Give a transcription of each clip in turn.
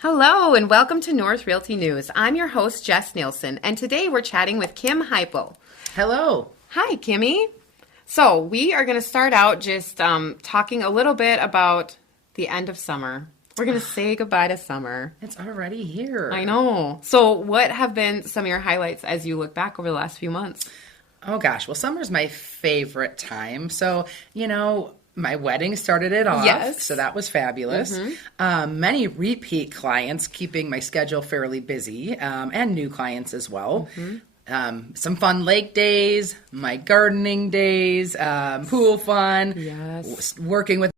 Hello and welcome to North Realty News. I'm your host, Jess Nilson, and today we're chatting with Kim Heupel. Hello. Hi, Kimmy. So we are going to start out just talking a little bit about the end of summer. We're going to say goodbye to summer. It's already here. I know. So what have been some of your highlights as you look back over the last few months? Oh gosh, well, summer's my favorite time. So, my wedding started it off, Yes. so that was fabulous. Many repeat clients, keeping my schedule fairly busy, and new clients as well. Some fun lake days, my gardening days, pool fun. Yes. Working with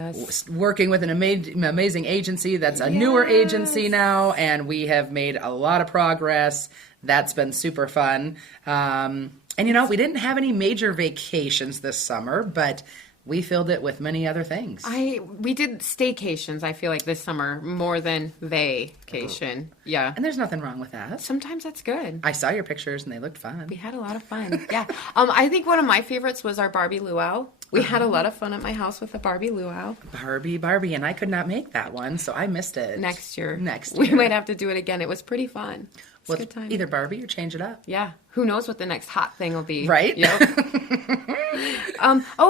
an amazing agency that's a newer agency now, and we have made a lot of progress. That's been super fun. And we didn't have any major vacations this summer, but we filled it with many other things. We did staycations, I feel like, this summer more than vacation. Yeah. And there's nothing wrong with that. Sometimes that's good. I saw your pictures and they looked fun. We had a lot of fun. Yeah. I think one of my favorites was our Barbie luau. We had a lot of fun at my house with the Barbie luau. Barbie, and I could not make that one, so I missed it. Next year. We might have to do it again. It was pretty fun. It's a good time. Either Barbie or change it up. Yeah. Who knows what the next hot thing will be. Right? Yep.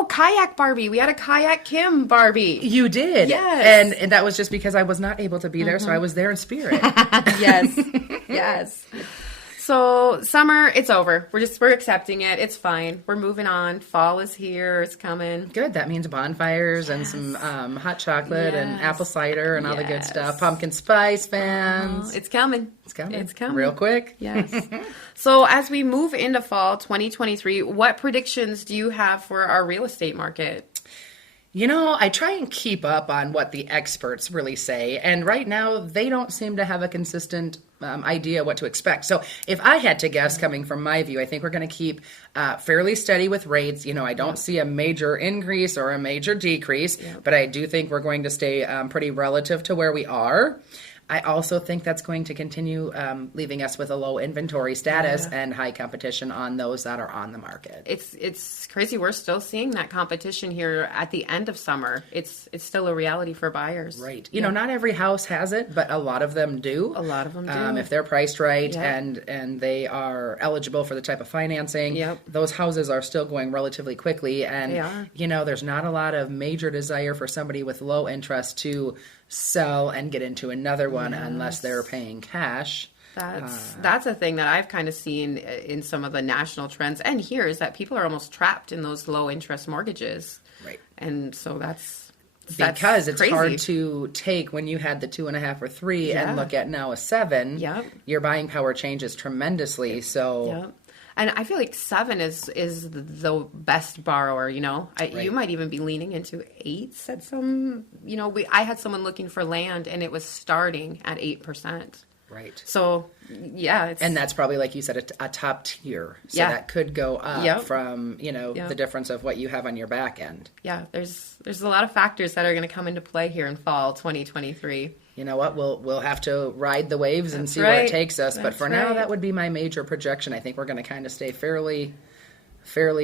Kayak Barbie. We had a Kayak Kim Barbie. You did. Yes. And that was just because I was not able to be there, so I was there in spirit. Yes. Yes. So summer, it's over. We're accepting it. It's fine. We're moving on. Fall is here. It's coming. Good. That means bonfires and some hot chocolate and apple cider and all the good stuff. Pumpkin spice fans. It's coming. It's coming. It's coming. Real quick. Yes. So as we move into fall 2023, what predictions do you have for our real estate market? I try and keep up on what the experts really say, and right now they don't seem to have a consistent idea what to expect. So if I had to guess, coming from my view, I think we're going to keep fairly steady with rates. I don't see a major increase or a major decrease, but I do think we're going to stay pretty relative to where we are. I also think that's going to continue leaving us with a low inventory status and high competition on those that are on the market. It's crazy. We're still seeing that competition here at the end of summer. It's still a reality for buyers. Right. Not every house has it, but a lot of them do. A lot of them do. If they're priced right and they are eligible for the type of financing, those houses are still going relatively quickly. And, they are. There's not a lot of major desire for somebody with low interest to sell and get into another one unless they're paying cash. That's a thing that I've kind of seen in some of the national trends and here is that people are almost trapped in those low interest mortgages. Right. And so that's because it's crazy. hard to take when you had the 2.5 or 3 and look at now a 7. Yep. Your buying power changes tremendously. So. Yep. And I feel like 7 is the best borrower, You might even be leaning into 8s at some, I had someone looking for land and it was starting at 8%. Right. So, yeah. And that's probably, like you said, a top tier. So that could go up from, the difference of what you have on your back end. Yeah, there's a lot of factors that are going to come into play here in fall 2023. You know what? We'll have to ride the waves and see where it takes us. But for now, that would be my major projection. I think we're going to kind of stay fairly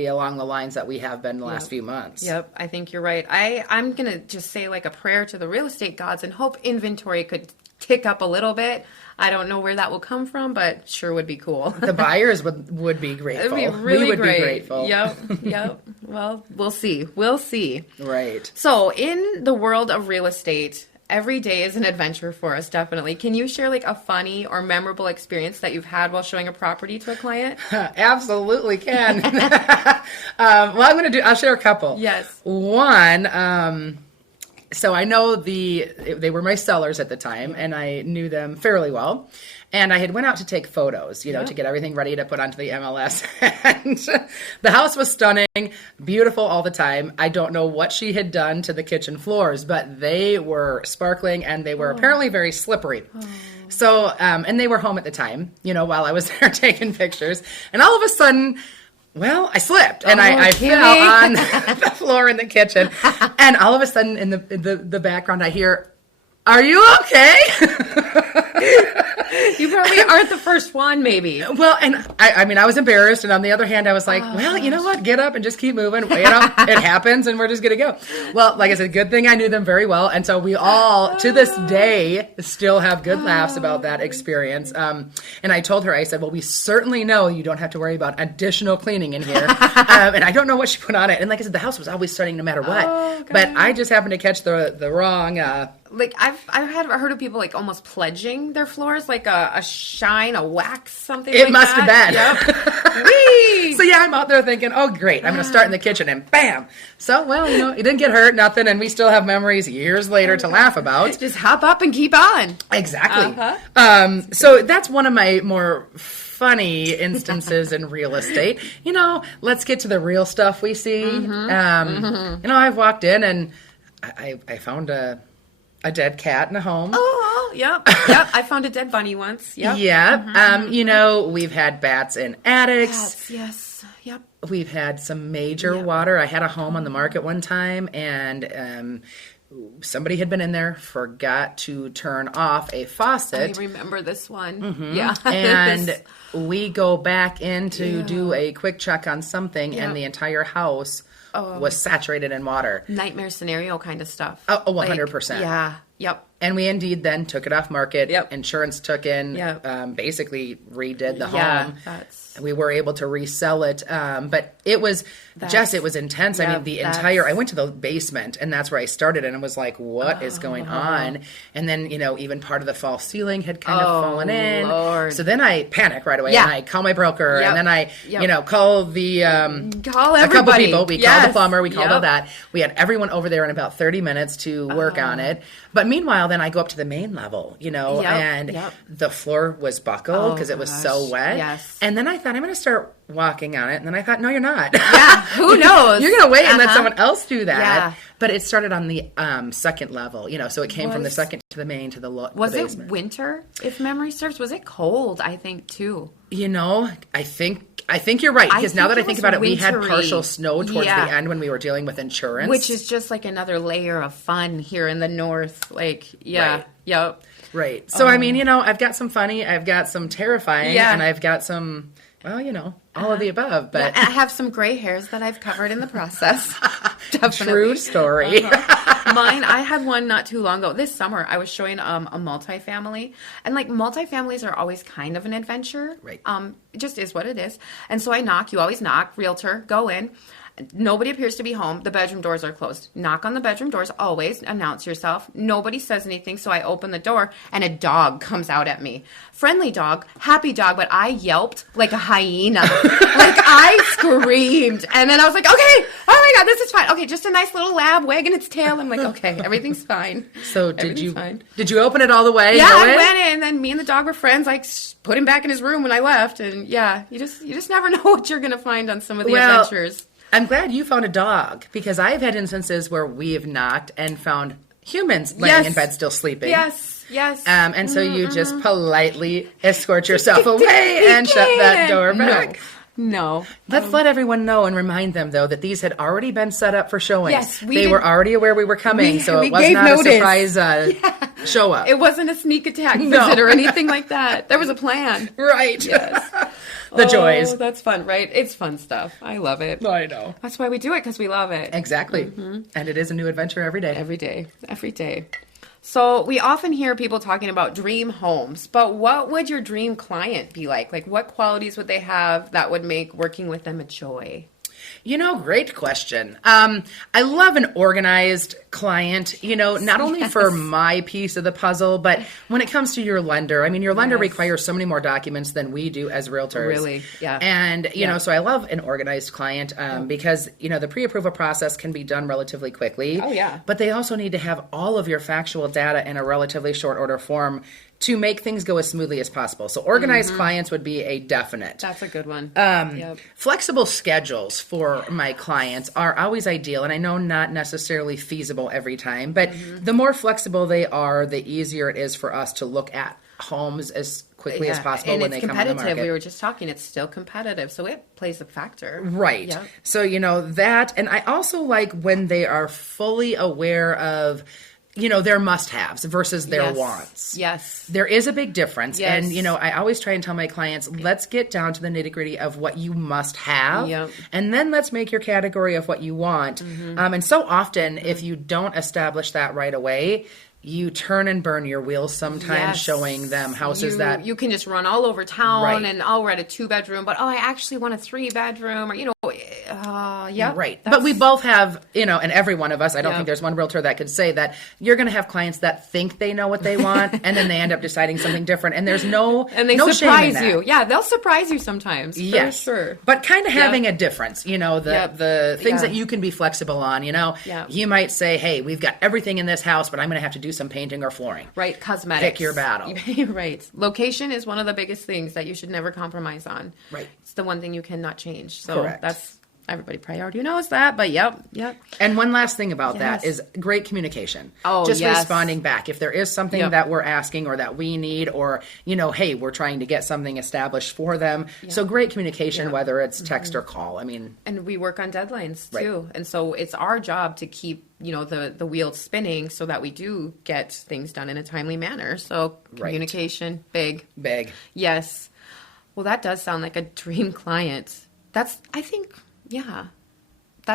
along the lines that we have been the last few months. Yep, I think you're right. I'm going to just say like a prayer to the real estate gods and hope inventory could tick up a little bit. I don't know where that will come from, but sure would be cool. The buyers would be grateful. It'd be really we would great. be grateful. Yep. Well, we'll see. Right. So in the world of real estate, every day is an adventure for us, definitely. Can you share like a funny or memorable experience that you've had while showing a property to a client? Absolutely can. I'll share a couple. Yes. One, so I know they were my sellers at the time, and I knew them fairly well. And I had went out to take photos, to get everything ready to put onto the MLS. And the house was stunning, beautiful all the time. I don't know what she had done to the kitchen floors, but they were sparkling and they were apparently very slippery. Oh. So, and they were home at the time, while I was there taking pictures. And all of a sudden, I slipped and I fell on the floor in the kitchen. And all of a sudden in the background, I hear, "Are you okay?" You probably aren't the first one, maybe. Well, and I mean, I was embarrassed. And on the other hand, I was like, well, you know what? Get up and just keep moving. You know, it happens and we're just going to go. Well, like I said, good thing I knew them very well. And so we all, to this day, still have good laughs about that experience. And I told her, I said, well, we certainly know you don't have to worry about additional cleaning in here. And I don't know what she put on it. And like I said, the house was always starting no matter what. But I just happened to catch the wrong... like I've heard of people like almost pledging their floors, like a shine, a wax, something. It like must that. have been. Yep. Whee! So yeah, I'm out there thinking, oh great, I'm going to start in the kitchen, and bam. So well, you know, it didn't get hurt, nothing, and we still have memories years later to laugh about. Just hop up and keep on. Exactly. So that's one of my more funny instances in real estate. You know, let's get to the real stuff we see. You know, I've walked in and I found a dead cat in a home. Oh, yep. I found a dead bunny once. Yep. Yeah. You know, we've had bats in attics. Bats, yes. Yep. We've had some major water. I had a home on the market one time, and somebody had been in there, forgot to turn off a faucet. I remember this one. Yeah. And we go back in to do a quick check on something, and the entire house was saturated in water. Nightmare scenario kind of stuff. Oh, 100%. Yeah. Yep. And we indeed then took it off market. Yep. Insurance took in, basically redid the home. We were able to resell it. But it was, Jess, it was intense. I mean, I went to the basement, and that's where I started, and it was like, what is going on? And then, you know, even part of the false ceiling had kind of fallen in. Lord. So then I panic right away, and I call my broker, and then I, you know, call the, call everybody. A couple people. We called the plumber. We called all that. We had everyone over there in about 30 minutes to work on it. But meanwhile, then I go up to the main level, you know, and the floor was buckled because it was so wet. Yes. And then I thought, I'm going to start walking on it. And then I thought, no, you're not. Yeah, who knows? You're going to wait and let someone else do that. Yeah. But it started on the second level, you know, so it came from the second to the main to the basement. Was it winter, if memory serves? Was it cold, I think, too? You know, I think you're right, because now that I think about it, we had partial snow towards the end when we were dealing with insurance. Which is just like another layer of fun here in the north. Like, yep. Right. So, I mean, you know, I've got some funny, I've got some terrifying, and I've got some, well, you know, all of the above. But I have some gray hairs that I've covered in the process. True story. Mine, I had one not too long ago. This summer, I was showing a multifamily. And, like, multifamilies are always kind of an adventure. Right. It just is what it is. And so I knock. You always knock. Realtor, go in. Nobody appears to be home. The bedroom doors are closed. Knock on the bedroom doors. Always announce yourself. Nobody says anything, so I open the door, and a dog comes out at me. Friendly dog, happy dog, but I yelped like a hyena. Like, I screamed. And then I was like, okay, oh my God, this is fine. Okay, just a nice little lab wagging its tail. I'm like, okay, everything's fine. So did you open it all the way? Yeah, I went in, and then me and the dog were friends. I put him back in his room when I left. And yeah, you just never know what you're going to find on some of the adventures. I'm glad you found a dog, because I've had instances where we have knocked and found humans laying in bed still sleeping. Yes. And so you just politely escort yourself away and shut that door back. No. Let's let everyone know and remind them, though, that these had already been set up for showings. Yes, they were already aware we were coming, so it was not a surprise show up. It wasn't a sneak attack visit or anything like that. There was a plan. Right. Yes. The joys. Oh, that's fun, right? It's fun stuff. I love it. I know. That's why we do it, because we love it. Exactly. And it is a new adventure every day. Every day. So we often hear people talking about dream homes, but what would your dream client be like? Like, what qualities would they have that would make working with them a joy? You know, great question. I love an organized client, you know, not only for my piece of the puzzle, but when it comes to your lender. I mean, your lender requires so many more documents than we do as realtors. Really? Yeah. And, you know, so I love an organized client because, you know, the pre-approval process can be done relatively quickly. Oh, yeah. But they also need to have all of your factual data in a relatively short order form to make things go as smoothly as possible. So organized clients would be a definite. That's a good one. Flexible schedules for my clients are always ideal, and I know not necessarily feasible every time, but the more flexible they are, the easier it is for us to look at homes as quickly as possible and when they come on the market. competitive. We were just talking, it's still competitive, so it plays a factor. Right. Yep. So, you know, that, and I also like when they are fully aware of their must-haves versus their wants. Yes. There is a big difference. Yes. And, I always try and tell my clients, let's get down to the nitty-gritty of what you must have. Yep. And then let's make your category of what you want. And so often, if you don't establish that right away, you turn and burn your wheels sometimes showing them houses that... You can just run all over town Right. and, we're at a 2-bedroom, but, I actually want a 3-bedroom or, Right. But we both have, and every one of us, I don't Yeah. think there's one realtor that could say that you're going to have clients that think they know what they want and then they end up deciding something different. And there's no And they no surprise shame in you. that. Yeah, they'll surprise you sometimes. Yes. For sure. But kind of having a difference, the things Yeah. that you can be flexible on, Yeah. You might say, hey, we've got everything in this house, but I'm going to have to do some painting or flooring. Right, cosmetics. Pick your battle. Right. Location is one of the biggest things that you should never compromise on. Right. It's the one thing you cannot change. So Correct. that's everybody probably already knows that, but yep. And one last thing about that Yes. is great communication. Oh, just yes. responding back. If there is something Yep. that we're asking or that we need or, hey, we're trying to get something established for them. So great communication, whether it's text or call. And we work on deadlines too. Right. And so it's our job to keep, the wheels spinning so that we do get things done in a timely manner. So communication, big. Yes. Well, that does sound like a dream client. That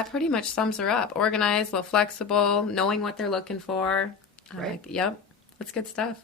pretty much sums her up. Organized, well, flexible, knowing what they're looking for. Right. Yep. That's good stuff.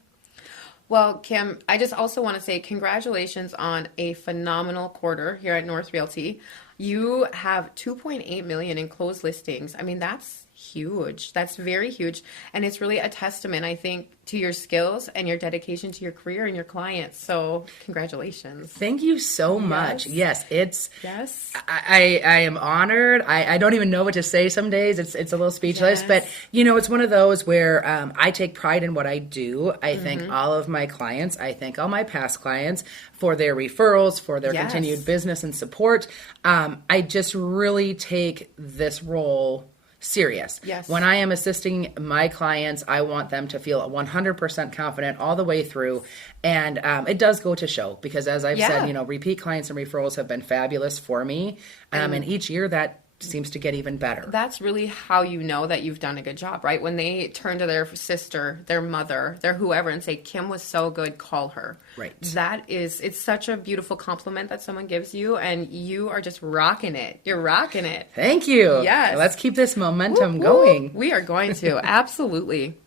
Well, Kim, I just also want to say congratulations on a phenomenal quarter here at North Realty. You have 2.8 million in closed listings. That's huge. That's very huge. And it's really a testament, I think, to your skills and your dedication to your career and your clients. So congratulations. Thank you so much. Yes, it's... Yes. I am honored. I don't even know what to say some days. It's a little speechless. Yes. But, it's one of those where I take pride in what I do. I thank all of my clients. I thank all my past clients for their referrals, for their continued business and support. I just really take this role serious. Yes. When I am assisting my clients, I want them to feel 100% confident all the way through. And it does go to show because as I've said, repeat clients and referrals have been fabulous for me. And each year that seems to get even better. That's really how you know that you've done a good job, right? When they turn to their sister, their mother, their whoever and say, Kim was so good, call her. Right. It's such a beautiful compliment that someone gives you and you are just rocking it. You're rocking it. Thank you. Yes. Let's keep this momentum going. We are going to. Absolutely.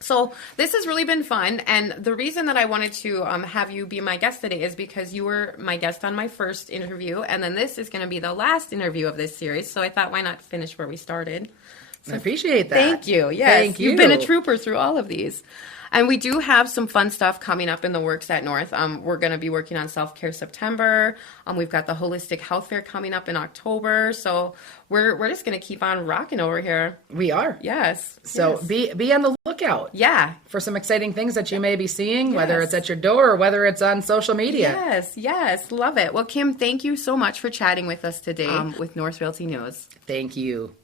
So this has really been fun, and the reason that I wanted to have you be my guest today is because you were my guest on my first interview, and then this is going to be the last interview of this series, so I thought, why not finish where we started? I appreciate that. Thank you. Yes. Thank you. You've been a trooper through all of these. And we do have some fun stuff coming up in the works at North. We're going to be working on Self-Care September. We've got the Holistic Health Fair coming up in October. So we're just going to keep on rocking over here. We are. Yes. So be on the lookout. Yeah. For some exciting things that you may be seeing, whether it's at your door or whether it's on social media. Yes. Love it. Well, Kim, thank you so much for chatting with us today with North Realty News. Thank you.